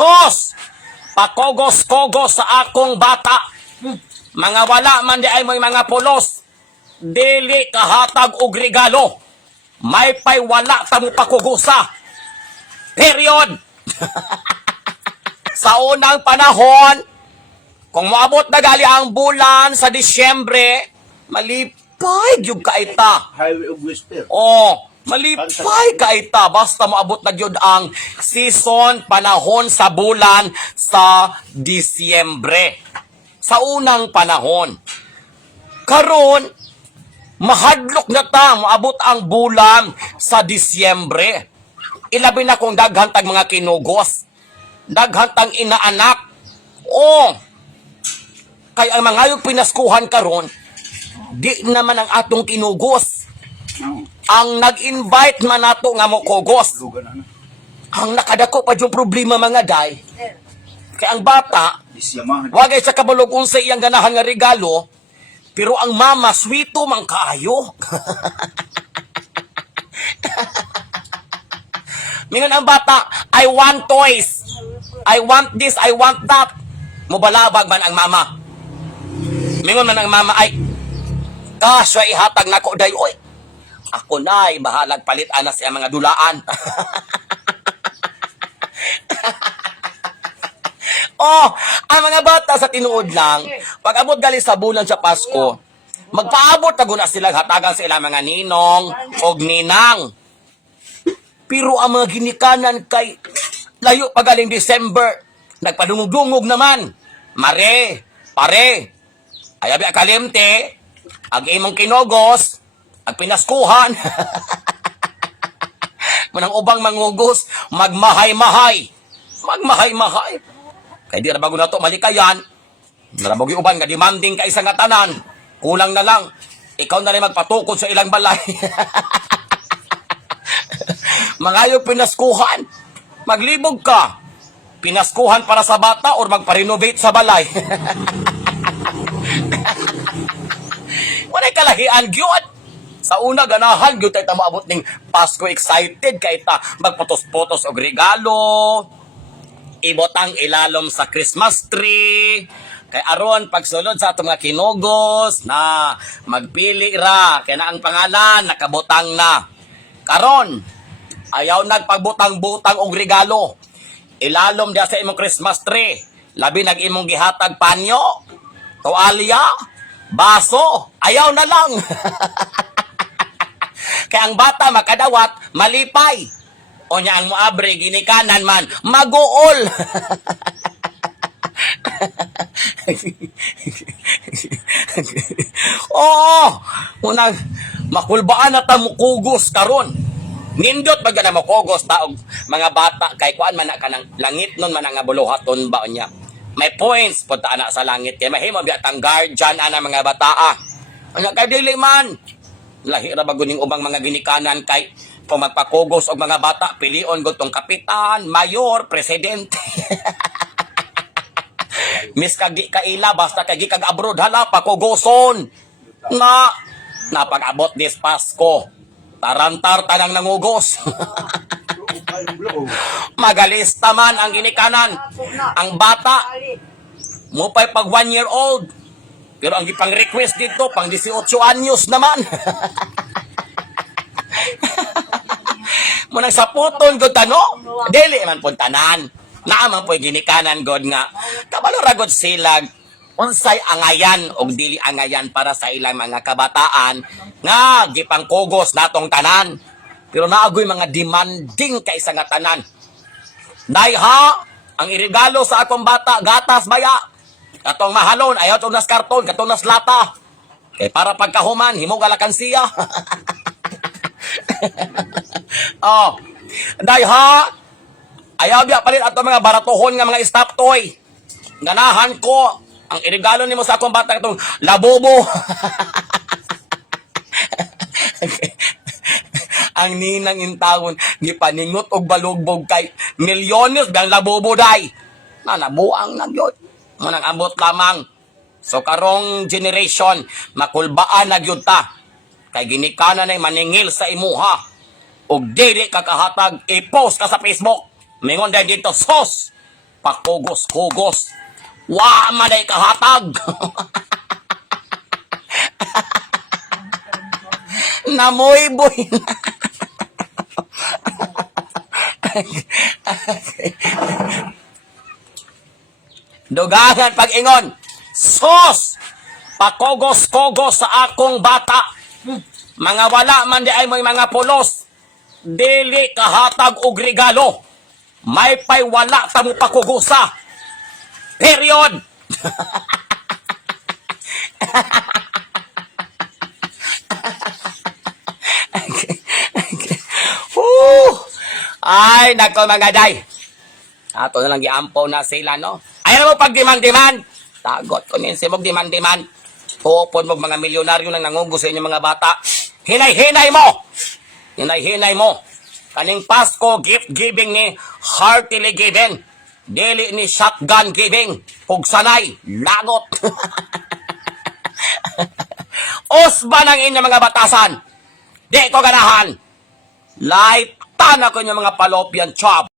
sos pakogos-kogos sa akong bata. Mga wala man di ay mo'y mga pulos. Dili kahatag og regalo. May pay wala ta mo pakugusa. Period. Sa unang panahon kung moabot na gali ang bulan sa Disyembre malipay gyud ka ita Highway of Whisper. Oh, malipay ka ita basta moabot na gyud ang season panahon sa bulan sa Disyembre. Sa unang panahon. Karon mahadlok na ta moabot ang bulan sa Disyembre. Ilabi na kung daghantag mga kinugos. Daghantang inaanak. Oh, kay ang mga yung pinaskuhan karon di naman ang atong kinugos ang nag-invite man nato nga mo kogos. Ang nakadako pa yung problema mga day. Kaya ang bata, wagay sa kabulog unsa iyang ganahan nga regalo, pero ang mama, sweeto man kaayo. Mingon ang bata, I want toys. I want this, I want that. Mubalabag man ang mama. Mingon man ang mama, ay, kasya ihatag nako day, oy. Ako na ay bahalag palit ana siya mga dulaan. oh, ang mga bata sa tinuod lang, pag abot gali sa bulan sa Pasko, magpaabot na guna sila hatagan sa ilang mga ninong og ninang. Pero ang mga ginikanan kay layo pa galing December, nagpadungog-dungog naman. Mare, pare, ayabi akalimte, ag imong kinogos, ag pinaskuhan. Manang ubang mangugos, magmahay-mahay. Magmahay-mahay. Kaya di na bago na to malikayan. Narabog yung uban nga demanding ka isang tanan. Kulang na lang. Ikaw na rin magpatukod sa ilang balay. Mangayo pinaskuhan. Maglibog ka. Pinaskuhan para sa bata or magpa-renovate sa balay. Walay kalahian gyud. Sa una ganahan gyud tay ta maabot ning Pasko excited kay ta magpotos-potos og regalo. Ibotang ilalom sa Christmas tree. Kay aron pagsulod sa atong mga kinugos na magpili ra kay na ang pangalan nakabutang na. Karon ayaw nagpagbutang-butang og regalo. Ilalom dia sa imong Christmas tree. Labi nag imong gihatag panyo, toalya, baso, ayaw na lang. Kaya ang bata makadawat, malipay. O niya ang muabre, ginikanan man, maguol. Oo, unang makulbaan na ta mukugos karon. Nindot baga na mukugos taog mga bata kay kuan man na kanang langit nun man nga buluhaton ba niya. May points punta ana sa langit kay mahimo biya tang guardian ana mga bataa. Ana kay dili man. Lahi ra bago ning ubang mga ginikanan kay kung magpakugos og mga bata pilion gud tong kapitan, mayor, presidente. Miss kagi kaila basta kagi kag abroad hala pakugoson. Na napag-abot this Pasko. Tarantar tanang nangugos. Magalista man ang ginikanan. Ang bata mo pa'y pag one year old. Pero ang gipang request dito, pang 18 anyos naman. Munang saputon gud tano, dili man pud tanan. Naaman po ginikanan god nga. Kabalo ra gud sila unsay angayan og dili angayan para sa ilang mga kabataan nga gipangkugos natong tanan. Pero naagoy mga demanding kay isa nga tanan. Nay ha, ang irigalo sa akong bata, gatas baya. Katong mahalon, ayaw itong nas karton, katong nas lata. Kay para pagkahuman, himo galakan siya. oh, day ha, ayaw biya palit ato mga baratohon nga mga stop toy. Ganahan ko, ang irigalo nimo sa akong bata itong labobo. ang ninang intawon gipaningot og balugbog kay milyones gang labobo day na nabuang na gyud manang ambot lamang so karong generation makulbaan na ta kay ginikana na maningil sa imuha og dili ka kahatag i-post ka sa Facebook mingon dahil dito sos pakugos-kugos. Wa man ay kahatag. Namoy boy. Dugangan pag-ingon. Sos! Pakogos-kogos sa akong bata. Mga wala man di ay mo'y mga pulos. Dili kahatag og regalo. May pay wala ta mo pakugusa. Period. Ay, nako mga day. Ato na lang giampo na sila, no? Ayaw mo pag demand-demand. Tagot ko minsan mo demand-demand. Pupon mo mga milyonaryo nang nangugo sa inyong mga bata. Hinay-hinay mo! Hinay-hinay mo. Kaning Pasko, gift giving ni heartily giving. Dili ni shotgun giving. Pugsanay, lagot. Osba ng inyong mga batasan. Di ko ganahan. Light tan ako inyong mga palopian chop.